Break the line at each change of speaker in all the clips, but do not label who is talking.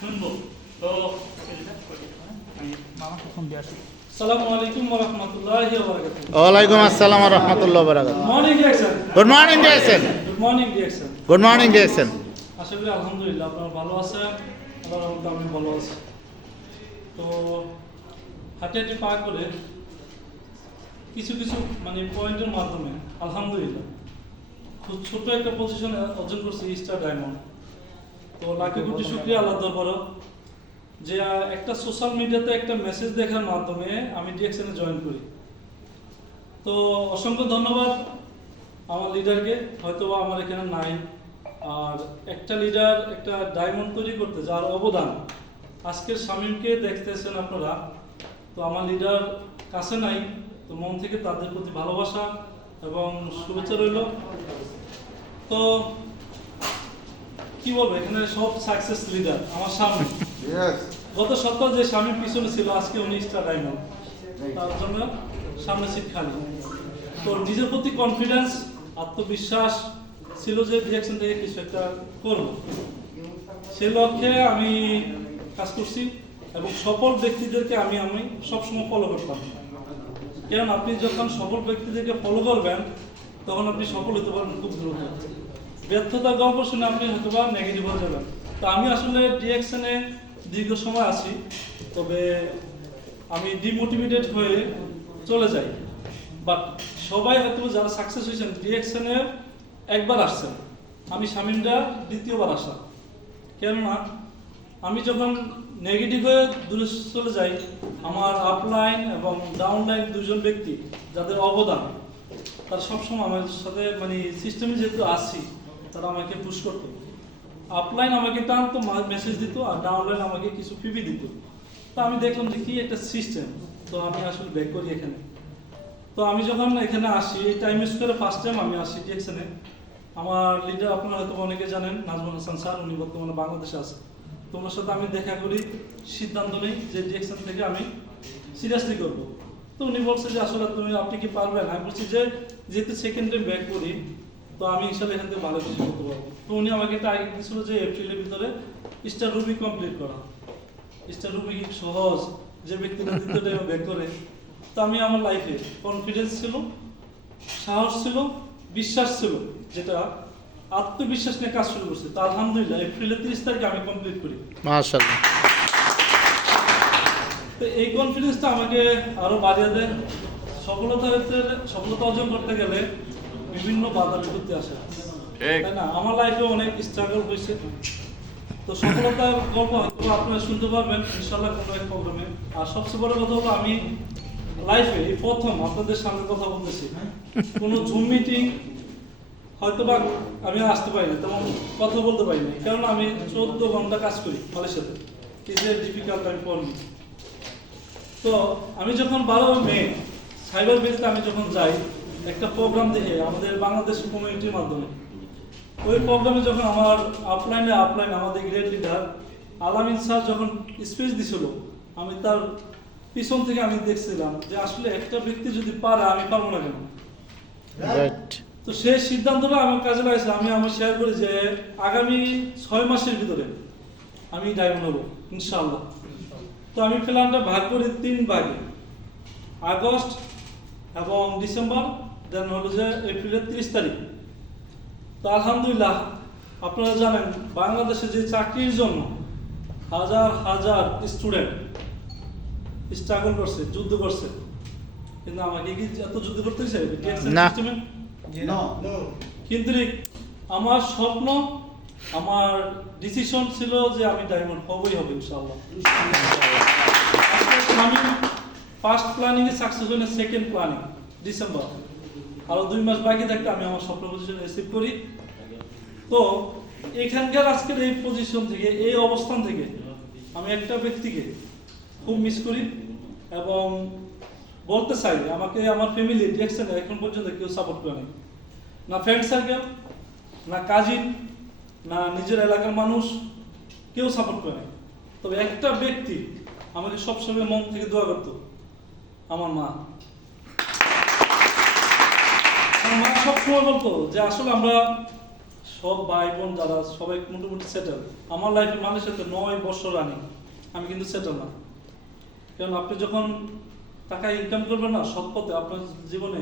শুনব। তো আমি মামাকে ফোন দিয়ে আসি
আসসালামু আলাইকুম ওয়া রাহমাতুল্লাহি ওয়া বারাকাতুহু
ওয়ালাইকুম আসসালাম রহমতুল্লাহ বরাকাত good morning DXN
good morning reaction
good morning DXN
আশা করি আলহামদুলিল্লাহ আপনারা ভালো আছেন? আল্লাহর আমি ভালো আছি। তো হাঁটে হাঁটে করে কিছু কিছু মানে পয়েন্টের মাধ্যমে আলহামদুলিল্লাহ খুব ছোট একটা পজিশনে অর্জন করছি স্টার ডায়মন্ড তো লাখে কোটি শুক্রিয়া আল্লাহ দরবারও যে একটা সোশ্যাল মিডিয়াতে একটা মেসেজ দেখার মাধ্যমে আমি ডিএক্সএনে জয়েন করি। তো অসংখ্য ধন্যবাদ আমার লিডারকে হয়তো আমার এখানে নাই। আর একটা লিডার একটা ডায়মন্ড তৈরি করতে, যার অবদান। আজকের শামীমকে দেখতেছেন আপনারা। তো আমার লিডার কাছে নাই, তো মন থেকে তাদের প্রতি ভালোবাসা এবং শুভেচ্ছা রইল। তো কি বলব এখানে সব সাকসেস লিডার আমার সামনে। গত সপ্তাহ যে স্বামীর পিছনে ছিল আজকে উনিশটা ডায়মন্ড তার জন্য সামনে সিট খালি। তো নিজের প্রতি কনফিডেন্স আত্মবিশ্বাস ছিল যে ডিরেকশন থেকে কিছু একটা করব। সেই লক্ষ্যে আমি কাজ করছি এবং সফল ব্যক্তিদেরকে আমি আমি সবসময় ফলো করতাম কারণ আপনি যখন সফল ব্যক্তিদেরকে ফলো করবেন তখন আপনি সফল হতে পারবেন খুব দ্রুত। ব্যর্থতার গল্প শুনে আপনি হয়তো বা নেগেটিভ হয়ে যাবেন। তো আমি আসলে ডিরেকশনে দীর্ঘ সময় আছি, তবে আমি ডিমোটিভেটেড হয়ে চলে যাই। বাট সবাই হয়তো যারা সাকসেস হয়েছেন ডিরেকশনে একবার আসছেন। আমি স্বামীনটা দ্বিতীয়বার আসা কেননা, আমি যখন নেগেটিভ হয়ে দূরে চলে যাই, আমার আপলাইন এবং ডাউনলাইন দুজন ব্যক্তি, যাদের অবদান, তারা সবসময় আমার সাথে মানে সিস্টেমে যেহেতু আসছি তারা আমাকে পুশ করতো। আপলাইন আমাকে টানতো মেসেজ দিত আর ডাউনলাইন আমাকে কিছু ফিবি দিত। তো আমি দেখলাম যে কি একটা সিস্টেম তো আমি আসলে ব্যাক করি এখানে। তো আমি যখন এখানে আসি, এই টাইম করে ফার্স্ট টাইম আমি আসি ডিএকশনে আমার লিডার আপনারা হয়তো অনেকে জানেন, নাজমুল হাসান স্যার, উনি বর্তমানে বাংলাদেশে আছে। তো ওনার সাথে আমি দেখা করি, সিদ্ধান্ত নেই যে ডিএকশন থেকে আমি সিরিয়াসলি করব। তো উনি বলছে যে, আসলে তুমি, আপনি কি পারবেন? আমি বলছি যে, যেহেতু সেকেন্ড টাইম ব্যাক করি তো আমি ইনশাল্লাহ এখান থেকে ভালো কিছু করতে পারব। তো উনি আমাকে টার্গেট দিয়েছিল যে এপ্রিলের ভিতরে স্টার রুবি কমপ্লিট করা। স্টার রুবি সহজ যে ব্যক্তিটা দ্বিতীয় টাইমে ব্যাক করে। তো আমি আমার লাইফে কনফিডেন্স ছিল সাহস ছিল বিশ্বাস ছিল যেটা আত্মবিশ্বাস নিয়ে কাজ শুরু করছে। তো আলহামদুলিল্লাহ এপ্রিলের তিরিশ তারিখে আমি কমপ্লিট করি।
মাশাআল্লাহ।
তো এই কনফিডেন্সটা আমাকে আরও বাড়িয়ে দেয়। সফলতা সফলতা অর্জন করতে গেলে বিভিন্ন বাধা বিপত্তি আসে তাই না? আমার লাইফে অনেক স্ট্রাগল হয়েছে। তো সফলতার গল্প হয়তো আপনারা শুনতে পারবেন ইনশাল্লাহ কোনো এক প্রোগ্রামে। আর সবচেয়ে বড় কথা হলো আমি লাইফে এই প্রথম আপনাদের সামনে কথা বলতেছি। কোনো জুম মিটিং হয়তো বা আমি আসতে পারি না তেমন কথা বলতে পারি না কারণ আমি চোদ্দ ঘণ্টা কাজ করি মালয়েশিয়াতে। A difficult time for me তো আমি যখন বারো মে সাইবার বেদিতে আমি যখন যাই একটা প্রোগ্রাম দেখে আমাদের বাংলাদেশ কমিউনিটির মাধ্যমে। ওই প্রোগ্রামে যখন আমার আপলাইনে আপলাইন আমাদের গ্রেট লিডার আলামিন স্যার যখন স্পিচ দিছিল আমি তার পিছন থেকে আমি দেখছিলাম যে আসলে একটা ব্যক্তি যদি পারে আমি পারব না কেন? তো সেই সিদ্ধান্তটা আমার কাজে লাগছে আমি আমার শেয়ার করি যে আগামী ছয় মাসের ভিতরে আমি ডায়মন্ড হব ইনশাআল্লাহ। তো আমি প্ল্যানটা ভাগ করি তিন ভাগে। আগস্ট এবং ডিসেম্বর দেন হলো যে এপ্রিলের তিরিশ তারিখ। তো আলহামদুলিল্লাহ আপনারা জানেন বাংলাদেশে যে চাকরির জন্য হাজার হাজার স্টুডেন্ট স্ট্রাগল করছে যুদ্ধ করছে। কিন্তু আমাকে কি এত যুদ্ধ করতে হয়েছে কিন্তু আমার স্বপ্ন আমার ডিসিশন ছিল যে আমি ডায়মন্ড হবই হবে ইনশাআল্লাহ। আমি ফার্স্ট প্ল্যানিং এ সাকসেস হইলে সেকেন্ড প্ল্যানিং ডিসেম্বর আরও দুই মাস বাকি থাকতে আমি আমার স্বপ্ন পজিশন রিসিভ করি। তো এখানকার আজকের এই পজিশন থেকে, এই অবস্থান থেকে আমি একটা ব্যক্তিকে খুব মিস করি এবং বলতে চাই, আমাকে আমার ফ্যামিলি ডিরেকশনে এখন পর্যন্ত কেউ সাপোর্ট করে নাই। না ফ্রেন্ড সার্কেল না কাজিন না নিজের এলাকার মানুষ, কেউ সাপোর্ট করে নাই। তবে একটা ব্যক্তি আমাকে সবসময় মন থেকে দোয়া করতো, আমার মা আমার মা সবসময় বলতো যে আসলে আমরা সব ভাই বোন যারা সবাই মোটামুটি সেটেল আমার লাইফে মানুষের সাথে নয় বছর রানি আমি কিন্তু সেটেল না। কারণ আপনি যখন টাকা ইনকাম করবেন না, সৎ পথে আপনার জীবনে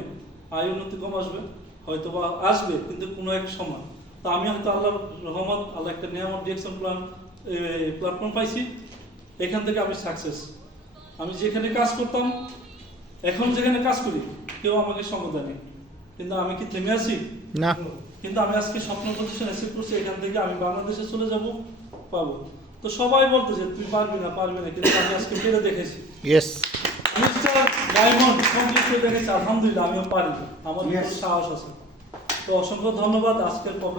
আয় উন্নতি কম আসবে হয়তো বা আসবে, কিন্তু কোনো এক সময়। তো আমি হয়তো আল্লাহর রহমত, আল্লাহ একটা নিয়ামত ডিরেকশন প্ল্যান প্ল্যাটফর্ম পাইছি, এখান থেকে আমি সাকসেস আমি যেখানে কাজ করতাম, এখন যেখানে কাজ করি, কেউ আমাকে সঙ্গ দেয়নি কিন্তু আমি কি থেমে আছি?
না।
কিন্তু আমি আজকে স্বপ্ন প্রতিষ্ঠান এসে করছি এখান থেকে আমি বাংলাদেশে চলে যাব পাবো। তো সবাই বলতো যে তুই পারবি না পারবি না কিন্তু আমি আজকে পেরে দেখেছি।
ইয়েস
মিস্টার ডায়মন্ড করে দেখেছি? আলহামদুলিল্লাহ আমিও পারি। আমার সাহস আছে তো অসংখ্য ধন্যবাদ আজকের প্রোগ্রাম